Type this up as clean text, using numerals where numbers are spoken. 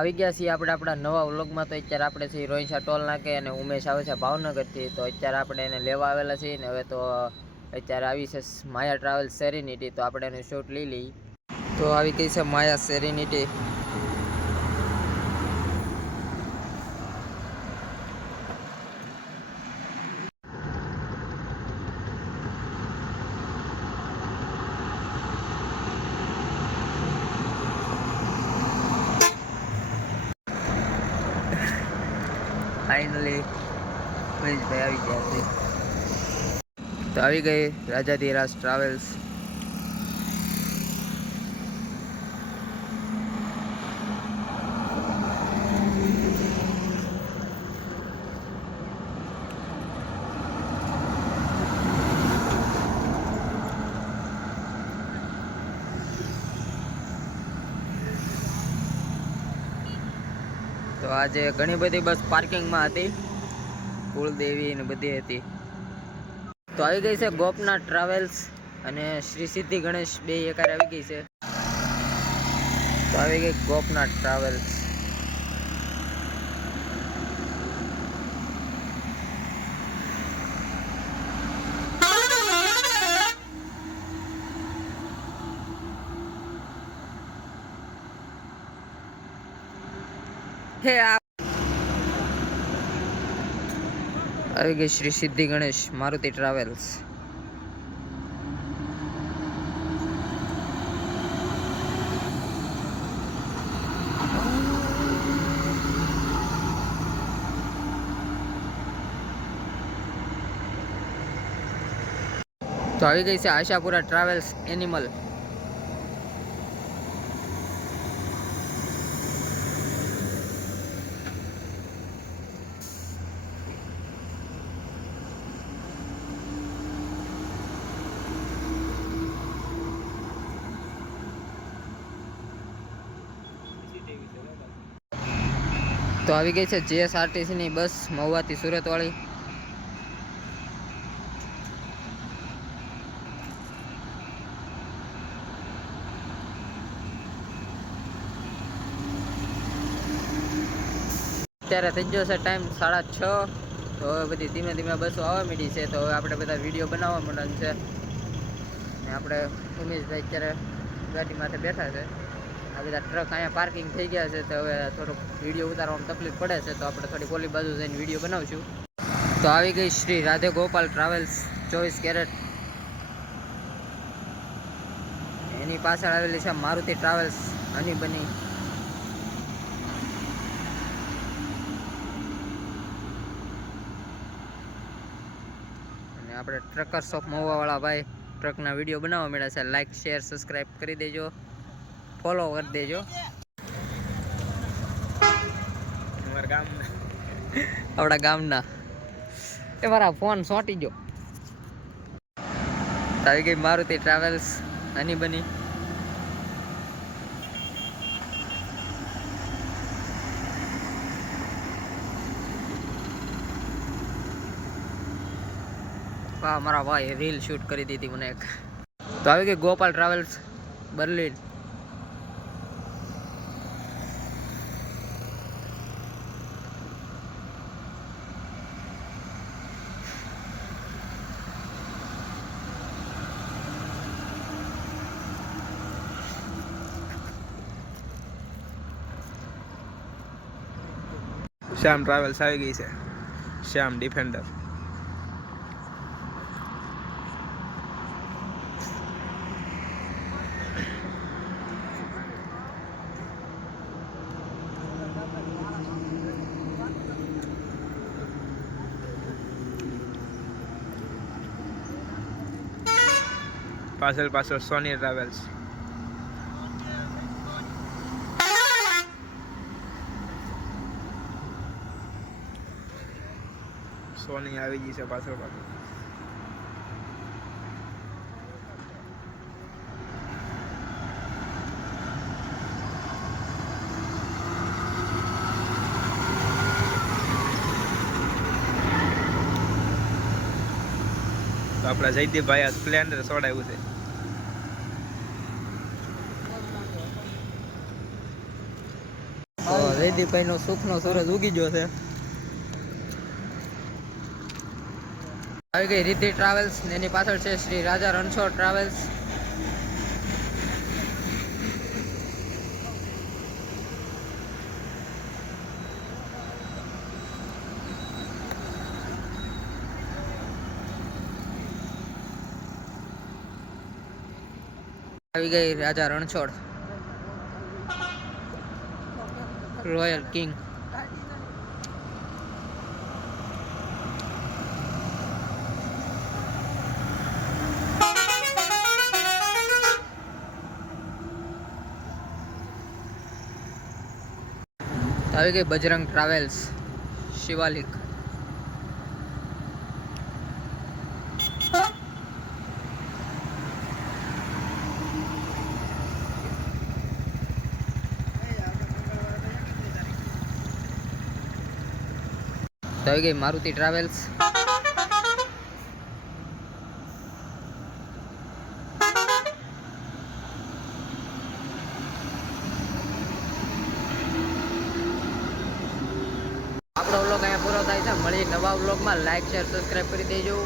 આવી ગયા છીએ આપણે આપણા નવા વ્લોગમાં. તો અત્યારે આપણે છીએ રોહિંસા ટોલ નાકે અને ઉમેશ આવે છે ભાવનગરથી. તો અત્યારે આપણે એને લેવા આવેલા છીએ ને હવે તો અત્યારે આવી છે માયા ટ્રાવેલ્સ સેરેનિટી. તો આપણે એનું શૂટ લઈ લઈએ. તો આવી ગઈ છે માયા સેરેનિટી. ફાઇનલી મહેશભાઈ આવી ગયા છે. તો આવી ગઈ રાજાધીરાજ ટ્રાવેલ્સ. તો આજે ઘણી બધી બસ પાર્કિંગમાં હતી, કુળદેવી ને બધી હતી. તો આવી ગઈ છે ગોપનાથ ટ્રાવેલ્સ અને શ્રી સિદ્ધિ ગણેશ બે એકાર આવી ગઈ છે. તો આવી ગઈ ગોપનાથ ટ્રાવેલ્સ. હે આવી ગઈ શ્રી સિદ્ધિ ગણેશ મારુતિ ટ્રાવેલ્સ. તો આવી ગઈ છે આશાપુરા ટ્રાવેલ્સ એનિમલ. તો આવી ગઈ છે જીએસઆરટીસી ની બસ મહુવાથી સુરત વાળી. અત્યારે થઈ ગયો છે ટાઈમ 6:30. તો હવે બધી ધીમે ધીમે બસો આવવા માંડી છે. તો હવે આપણે બધા વિડીયો બનાવવા માંડવાનું છે. ને આપણે ઉમેશભાઈ અત્યારે ગાડીમાંથી બેઠા છે. આ બધા ટ્રક અહીંયા પાર્કિંગ થઈ ગયા છે. તો હવે થોડુંક વિડીયો ઉતારવામાં તકલીફ પડે છે. તો આપણે થોડી ઓલી બાજુ જઈને વિડીયો બનાવશું. તો આવી ગઈ શ્રી રાધે ગોપાલ ટ્રાવેલ્સ 24 કેરેટ. એની પાછળ આવેલી છે મારુતિ ટ્રાવેલ્સ હની બની. અને આપણે ટ્રકર શોપ મહુવાવાળા ભાઈ ટ્રકના વિડીયો બનાવવા મળ્યા છે. લાઇક શેર સબસ્ક્રાઈબ કરી દેજો, ફોલો કરી દેજો. આપણા ગામના એ મારા ફોન સોંટી ગયો. આવી ગઈ મારુતિ ટ્રાવેલ્સ હની બની. વાહ, મારા ભાઈ રીલ શૂટ કરી દીધી મને એક. તો આવી ગઈ ગોપાલ ટ્રાવેલ્સ બર્લિન. શ્યામ ટ્રાવેલ્સ આવી ગઈ છે, શ્યામ ડિફેન્ડર. પાછળ સોની ટ્રાવેલ્સ. સોની આવી ગઈ છે પાછળ. તો આપણા જયદીપભાઈ આ સ્પ્લેન્ડર સોડાવ્યું છે. પ્રદીપભાઈનો સુખનો સૂરજ ઉગી ગયો છે. આવી ગઈ રિદ્ધિ ટ્રાવેલ્સ ને એની પાછળ છે શ્રી રાજા રણછોડ ટ્રાવેલ્સ. આવી ગઈ રાજા રણછોડ રોયલ કિંગ. આવી ગઈ બજરંગ ટ્રાવેલ્સ શિવાલિક. આવી ગઈ મારુતિ ટ્રાવેલ્સ. આપણો વ્લોગ અહીંયા પૂરો થાય છે. મળી નવા વ્લોગમાં. લાઈક શેર સબસ્ક્રાઈબ કરી દેજો.